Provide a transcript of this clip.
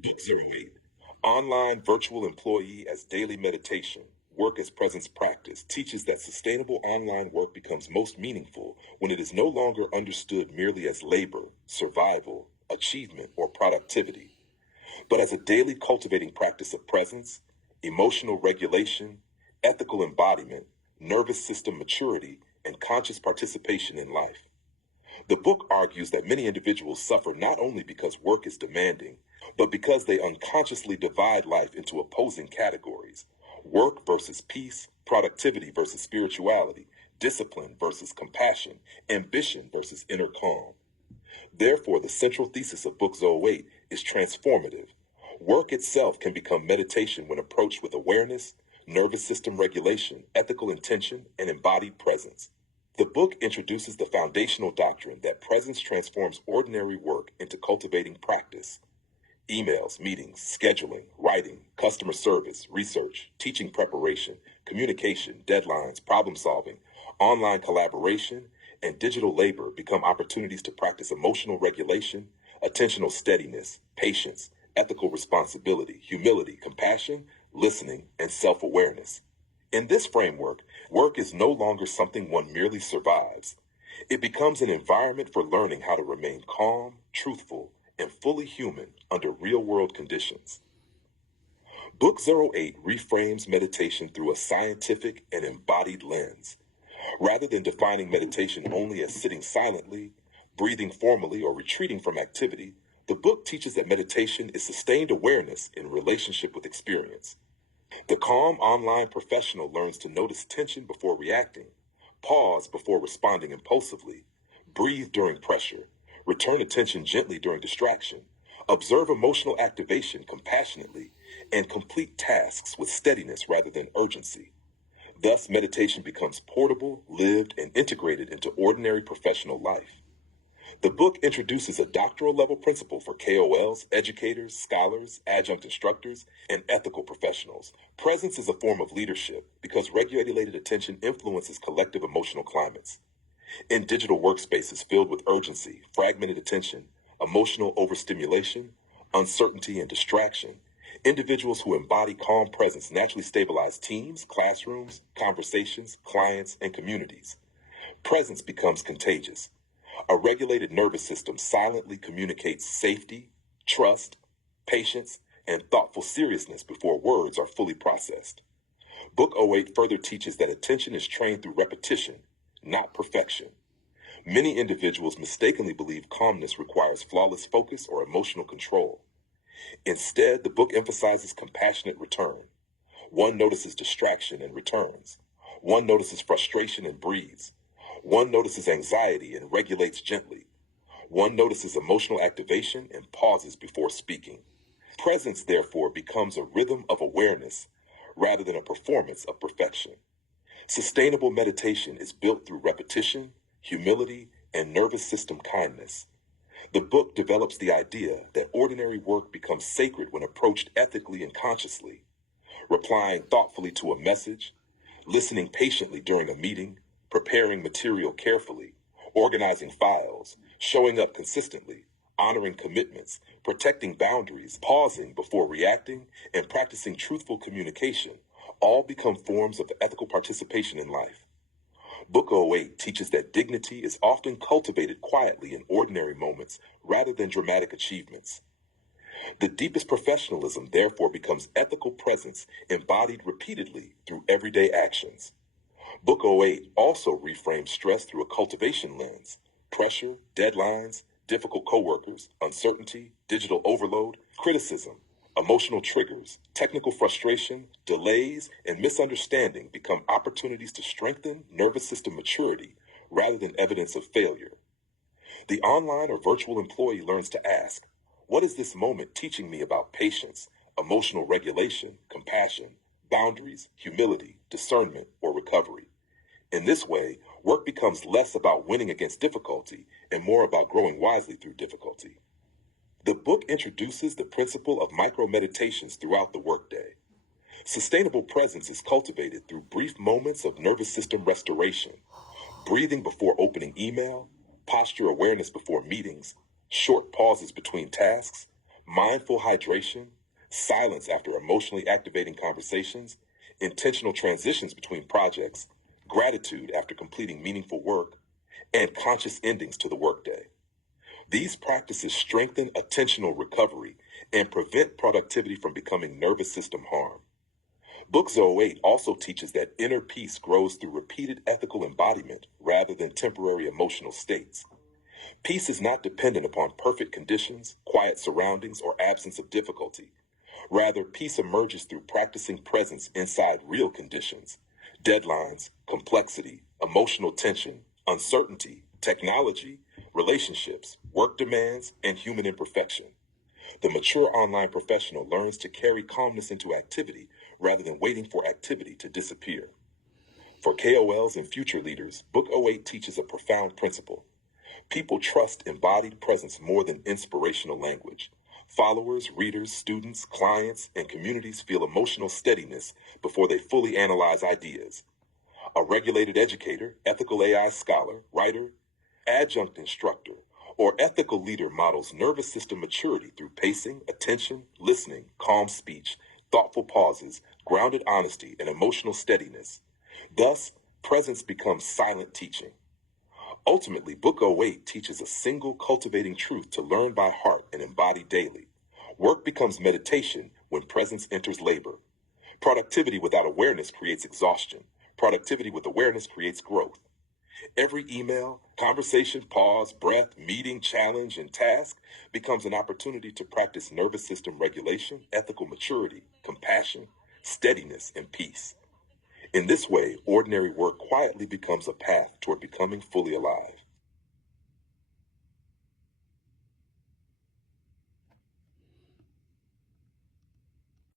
Book 08. Online Virtual Employee as Daily Meditation. Work as Presence Practice teaches that sustainable online work becomes most meaningful when it is no longer understood merely as labor, survival, achievement, or productivity, but as a daily cultivating practice of presence, emotional regulation, ethical embodiment, nervous system maturity, and conscious participation in life. The book argues that many individuals suffer not only because work is demanding, but because they unconsciously divide life into opposing categories: work versus peace, productivity versus spirituality, discipline versus compassion, ambition versus inner calm. Therefore, the central thesis of Book 08 is transformative. Work itself can become meditation when approached with awareness, nervous system regulation, ethical intention, and embodied presence. The book introduces the foundational doctrine that presence transforms ordinary work into cultivating practice. Emails, meetings, scheduling, writing, customer service, research, teaching preparation, communication, deadlines, problem solving, online collaboration, and digital labor become opportunities to practice emotional regulation, attentional steadiness, patience, ethical responsibility, humility, compassion, listening, and self-awareness. In this framework, work is no longer something one merely survives. It becomes an environment for learning how to remain calm, truthful, and fully human under real-world conditions. Book 08 reframes meditation through a scientific and embodied lens. Rather than defining meditation only as sitting silently, breathing formally, or retreating from activity, the book teaches that meditation is sustained awareness in relationship with experience. The calm online professional learns to notice tension before reacting, pause before responding impulsively, breathe during pressure, return attention gently during distraction, observe emotional activation compassionately, and complete tasks with steadiness rather than urgency. Thus, meditation becomes portable, lived, and integrated into ordinary professional life. The book introduces a doctoral level principle for KOLs, educators, scholars, adjunct instructors, and ethical professionals. Presence is a form of leadership because regulated attention influences collective emotional climates. In digital workspaces filled with urgency, fragmented attention, emotional overstimulation, uncertainty, and distraction, individuals who embody calm presence naturally stabilize teams, classrooms, conversations, clients, and communities. Presence becomes contagious. A regulated nervous system silently communicates safety, trust, patience, and thoughtful seriousness before words are fully processed. Book 08 further teaches that attention is trained through repetition, not perfection. Many individuals mistakenly believe calmness requires flawless focus or emotional control. Instead, the book emphasizes compassionate return. One notices distraction and returns. One notices frustration and breathes. One notices anxiety and regulates gently. One notices emotional activation and pauses before speaking. Presence, therefore, becomes a rhythm of awareness rather than a performance of perfection. Sustainable meditation is built through repetition, humility, and nervous system kindness. The book develops the idea that ordinary work becomes sacred when approached ethically and consciously. Replying thoughtfully to a message, listening patiently during a meeting, preparing material carefully, organizing files, showing up consistently, honoring commitments, protecting boundaries, pausing before reacting, and practicing truthful communication all become forms of ethical participation in life. Book 08 teaches that dignity is often cultivated quietly in ordinary moments rather than dramatic achievements. The deepest professionalism therefore becomes ethical presence embodied repeatedly through everyday actions. Book 08 also reframes stress through a cultivation lens. Pressure, deadlines, difficult coworkers, uncertainty, digital overload, criticism, emotional triggers, technical frustration, delays, and misunderstanding become opportunities to strengthen nervous system maturity rather than evidence of failure. The online or virtual employee learns to ask, what is this moment teaching me about patience, emotional regulation, compassion, boundaries, humility, discernment, or recovery? In this way, work becomes less about winning against difficulty and more about growing wisely through difficulty. The book introduces the principle of micro-meditations throughout the workday. Sustainable presence is cultivated through brief moments of nervous system restoration, breathing before opening email, posture awareness before meetings, short pauses between tasks, mindful hydration, silence after emotionally activating conversations, intentional transitions between projects, gratitude after completing meaningful work, and conscious endings to the workday. These practices strengthen attentional recovery and prevent productivity from becoming nervous system harm. Book 08 also teaches that inner peace grows through repeated ethical embodiment rather than temporary emotional states. Peace is not dependent upon perfect conditions, quiet surroundings, or absence of difficulty. Rather, peace emerges through practicing presence inside real conditions: deadlines, complexity, emotional tension, uncertainty, technology, relationships, work demands, and human imperfection. The mature online professional learns to carry calmness into activity rather than waiting for activity to disappear. For KOLs and future leaders, Book 08 teaches a profound principle. People trust embodied presence more than inspirational language. Followers, readers, students, clients, and communities feel emotional steadiness before they fully analyze ideas. A regulated educator, ethical AI scholar, writer, adjunct instructor, or ethical leader models nervous system maturity through pacing, attention, listening, calm speech, thoughtful pauses, grounded honesty, and emotional steadiness. Thus, presence becomes silent teaching. Ultimately, Book 08 teaches a single cultivating truth to learn by heart and embody daily. Work becomes meditation when presence enters labor. Productivity without awareness creates exhaustion. Productivity with awareness creates growth. Every email, conversation, pause, breath, meeting, challenge, and task becomes an opportunity to practice nervous system regulation, ethical maturity, compassion, steadiness, and peace. In this way, ordinary work quietly becomes a path toward becoming fully alive.